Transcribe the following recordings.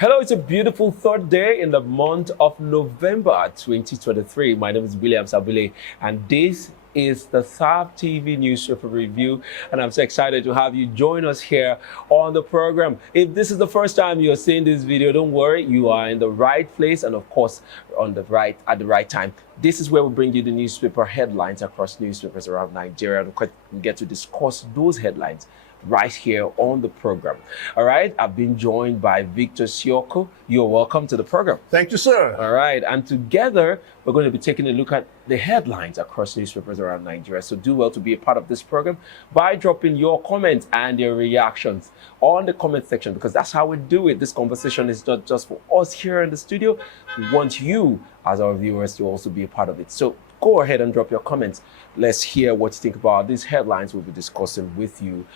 Hello, it's a beautiful third day in the month of November 2023. My name is William Sabule, and this is the SAB TV newspaper review, and I'm so excited to have you join us here on the program. If this is the first time you're seeing this video, don't worry, you are in the right place and of course at the right time. This is where we bring you the newspaper headlines across newspapers around Nigeria, and we get to discuss those headlines right here on the program. All right, I've been joined by Victor Sioko. You're welcome to the program. Thank you, sir. All right, and together we're going to be taking a look at the headlines across newspapers around Nigeria. So do well to be a part of this program by dropping your comments and your reactions on the comment section, because that's how we do it. This conversation is not just for us here in the studio. We want you as our viewers to also be a part of it. So go ahead and drop your comments. Let's hear what you think about these headlines we'll be discussing with you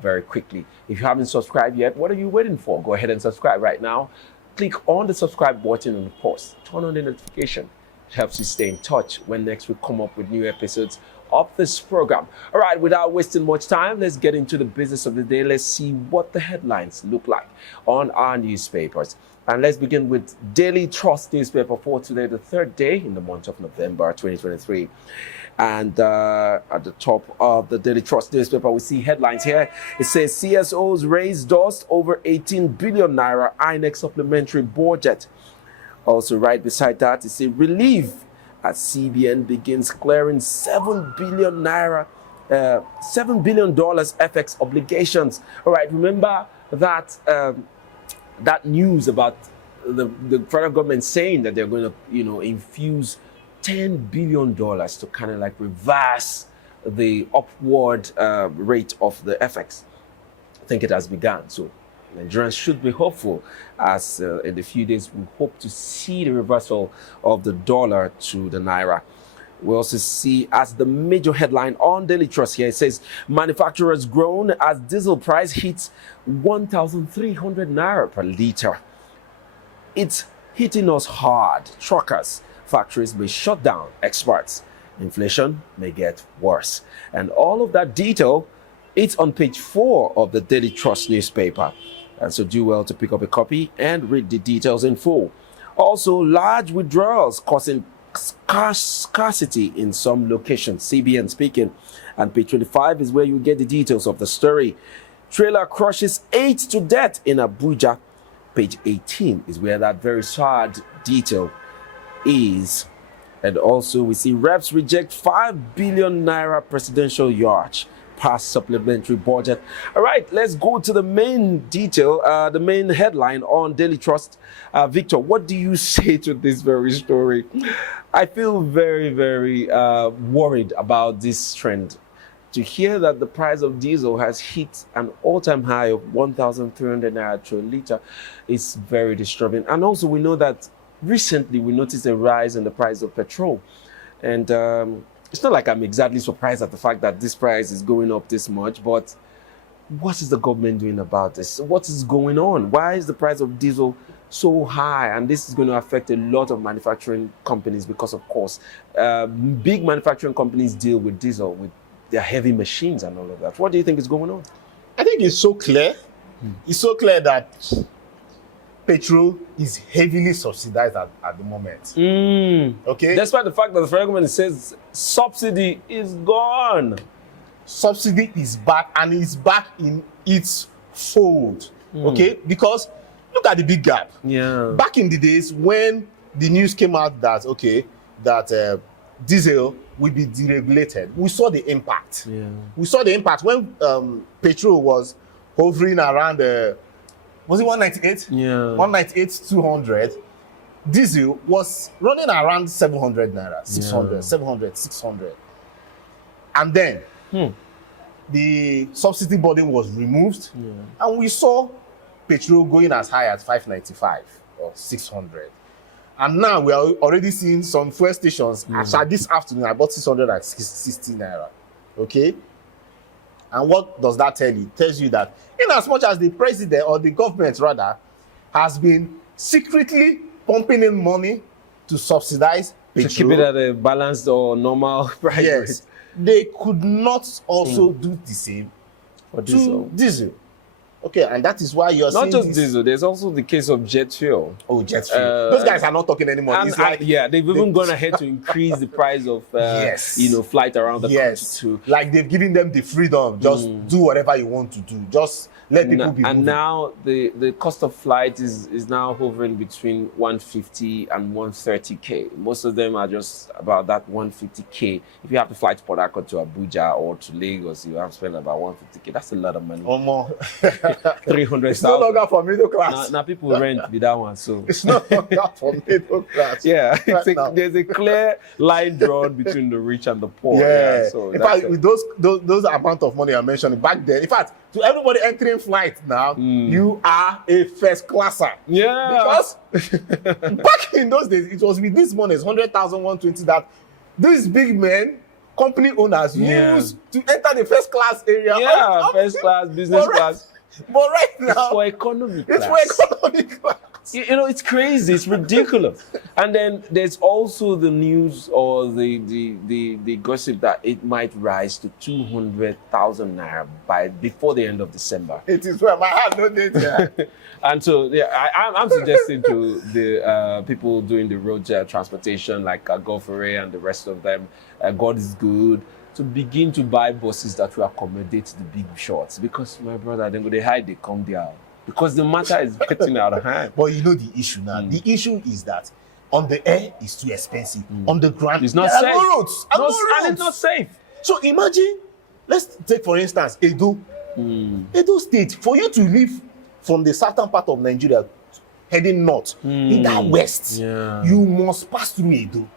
very quickly. If you haven't subscribed yet, what are you waiting for? Go ahead and subscribe right now. Click on the subscribe button on the post. Turn on the notification. It helps you stay in touch when next we come up with new episodes of this program. All right, without wasting much time, let's get into the business of the day. Let's see what the headlines look like on our newspapers. And let's begin with Daily Trust newspaper for today, the third day in the month of November 2023. And at the top of the Daily Trust newspaper, we see headlines here. It says CSOs raise dust over 18 billion naira INEC supplementary budget. Also right beside that, it says relief as CBN begins clearing 7 billion naira, $7 billion FX obligations. All right, remember that that news about the federal government saying that they're going to, infuse $10 billion to kind of like reverse the upward rate of the FX. I think it has begun. So Nigerians should be hopeful as in a few days we hope to see the reversal of the dollar to the naira. We also see as the major headline on Daily Trust here, it says manufacturers groan as diesel price hits 1,300 naira per litre. It's hitting us hard. Truckers, factories may shut down, experts. Inflation may get worse. And all of that detail, it's on page 4 of the Daily Trust newspaper. And so do well to pick up a copy and read the details in full. Also, large withdrawals causing scarcity in some locations. CBN speaking. And page 25 is where you get the details of the story. Trailer crushes 8 to death in Abuja. Page 18 is where that very sad detail is. And also we see reps reject 5 billion naira presidential yacht past supplementary budget. All right, let's go to the main detail, the main headline on Daily Trust. Victor, what do you say to this very story? I feel very, very worried about this trend. To hear that the price of diesel has hit an all-time high of 1,300 naira per litre is very disturbing. And also we know that recently we noticed a rise in the price of petrol. And it's not like I'm exactly surprised at the fact that this price is going up this much, but what is the government doing about this? What is going on? Why is the price of diesel so high? And this is going to affect a lot of manufacturing companies because, of course, big manufacturing companies deal with diesel, with their heavy machines and all of that. What do you think is going on? I think it's so clear. It's so clear that petrol is heavily subsidized at the moment. Okay? Despite the fact that the federal government says subsidy is gone. Subsidy is back, and it's back in its fold. Okay? Because look at the big gap. Yeah. Back in the days when the news came out that, okay, that diesel will be deregulated, we saw the impact. Yeah. We saw the impact when petrol was hovering around was it 198? Yeah. 198, 200. Diesel was running around 700 naira, 600, 700, 600. And then the subsidy burden was removed, and we saw petrol going as high as 595 or 600. And now we are already seeing some fuel stations. Actually, this afternoon, I bought 660 naira. Okay? And what does that tell you? It tells you that in as much as the president, or the government rather, has been secretly pumping in money to subsidize petrol, to keep it at a balanced or normal price yes, rate, they could not also do the same for to diesel. Okay, and that is why you're Not seeing just this. diesel, there's also the case of jet fuel. Oh, jet fuel. Those guys are not talking anymore. And, It's like yeah, they've even gone ahead to increase the price of Yes. flight around the country too. Like they've given them the freedom. Just do whatever you want to do. Just let people be And moving. now the cost of flight is now hovering between 150 and 130k. Most of them are just about that 150k. If you have to fly to Port Harcourt to Abuja or to Lagos, you have to spend about 150k. That's a lot of money. Or more. 300,000. It's no longer for middle class. Now people rent with that one. So It's no longer for middle class. yeah, Right now. there's a clear line drawn between the rich and the poor. Yeah. So in that's fact, it. with those amount of money I mentioned back then, in fact, to everybody entering flight now, you are a first classer. Yeah. Because back in those days, it was with these monies, 100,000, 120, that these big men, company owners, Yeah. used to enter the first class area. Yeah, first class, business class. But right now, For economy it's class. for economy class. You know, it's crazy, it's ridiculous. And then there's also the news or the gossip that it might rise to 200,000 naira before the end of December. It is where my heart no date here. And so, yeah, I'm suggesting to the people doing the road transportation, like Gofere and the rest of them, God is good, to begin to buy buses that will accommodate the big shots. Because, my brother, then go they hide, they come there. Because the matter is getting out of hand. But you know the issue now. The issue is that on the air is too expensive. On the ground, It's not there safe. are no roads. And no And roads. it's not safe. So imagine, let's take for instance Edo. Edo State. For you to leave from the southern part of Nigeria heading north in that west, Yeah. you must pass through Edo.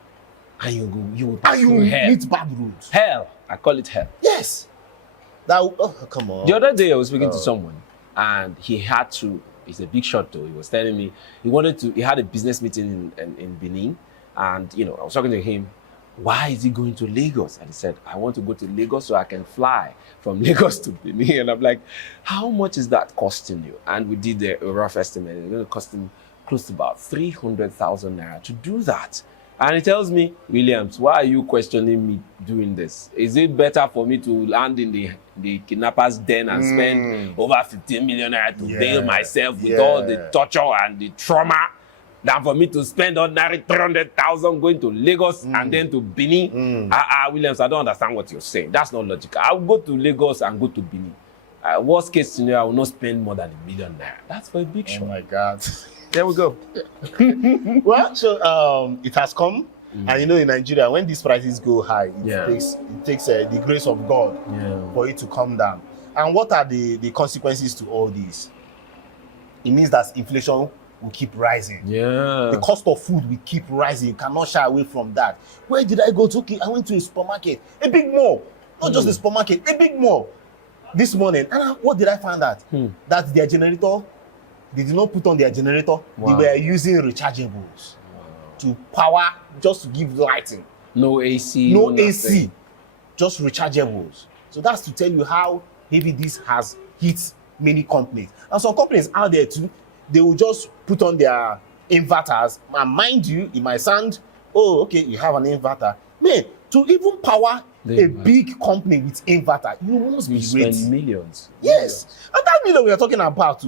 And you will pass And you through hell. meet bad roads. Hell. I call it hell. Yes. That come on. The other day I was speaking to someone and he had to, he's a big shot though, he was telling me he had a business meeting in Benin, and I was talking to him, why is he going to Lagos? And he said, I want to go to Lagos so I can fly from Lagos to Benin. And I'm like, how much is that costing you? And we did a rough estimate. It's going to cost him close to about 300,000 naira to do that. And he tells me, Williams, why are you questioning me doing this? Is it better for me to land in the kidnappers' den and spend over 15 million naira to bail myself with all the torture and the trauma than for me to spend ordinary 300,000 going to Lagos and then to Benin? Williams, I don't understand what you're saying. That's not logical. I will go to Lagos and go to Benin. Worst case scenario, I will not spend more than $1 million naira. That's for a big shot. Oh my God. There we go. Well, so it has come, and in Nigeria, when these prices go high, it takes the grace of God for it to come down. And what are the consequences to all this? It means that inflation will keep rising. Yeah. The cost of food will keep rising. You cannot shy away from that. Where did I go to? Okay, I went to a supermarket, a big mall, not just a supermarket, a big mall this morning. And what did I find out? That their generator, they did not put on their generator. Wow. They were using rechargeables to power, just to give lighting. No AC. No AC, nothing. just rechargeables. So that's to tell you how heavy this has hit many companies. And some companies out there too, they will just put on their inverters. And mind you, it might sound, oh, okay, you have an inverter. Man, to even power a big company with inverter, you must be ready. Spend millions. Yes. And that million we are talking about,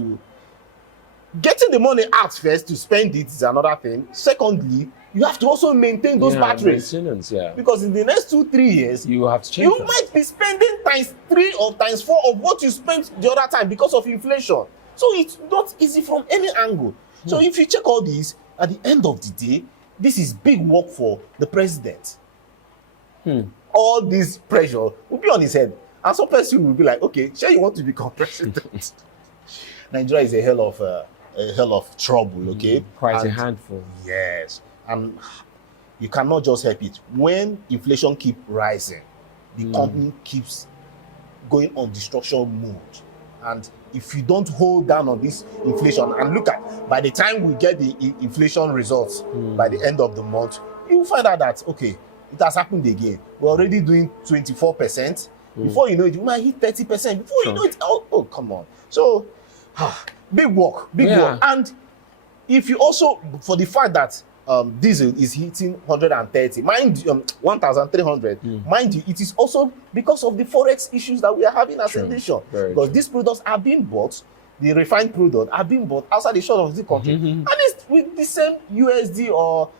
getting the money out first to spend it is another thing. Secondly, you have to also maintain those batteries. Maintenance, Because in the next 2-3 years, you have to change you them. might be spending ×3 or ×4 of what you spent the other time because of inflation. So it's not easy from any angle. So if you check all these, at the end of the day, this is big work for the president. All this pressure will be on his head. And some person will be like, okay, sure you want to become president. Nigeria is a hell of trouble, okay? Quite a And handful. yes, and you cannot just help it. When inflation keeps rising, the company keeps going on destruction mode. And if you don't hold down on this inflation, and look at, by the time we get the inflation results by the end of the month, you will find out that, okay, it has happened again. We're already doing 24%. Before you know it, you might hit 30%. Before you know it, oh, come on. So, big work. And if you also, for the fact that diesel is hitting 130, mind you, 1,300, mind you, it is also because of the forex issues that we are having as a nation. Because these products are being bought the refined product are being bought outside the shores of the country, and it's with the same USD or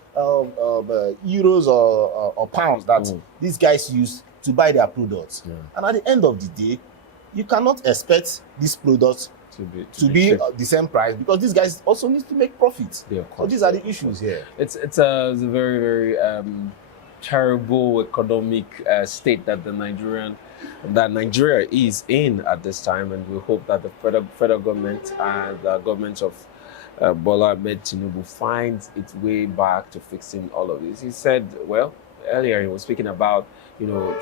euros or pounds that these guys use to buy their products. And at the end of the day, you cannot expect these products to be the same price, because these guys also need to make profits. So these are the issues here. It's a very, very terrible economic state that Nigeria is in at this time, and we hope that the federal government and the government of Bola Ahmed Tinubu finds its way back to fixing all of this. He said, well, earlier he was speaking about,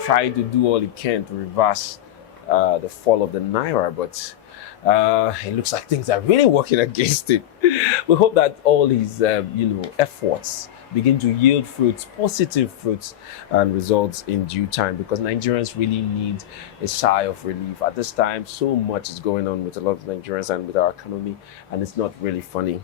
trying to do all he can to reverse the fall of the Naira, but it looks like things are really working against it. We hope that all his, efforts begin to yield fruits, positive fruits, and results in due time, because Nigerians really need a sigh of relief. At this time, so much is going on with a lot of Nigerians and with our economy, and it's not really funny.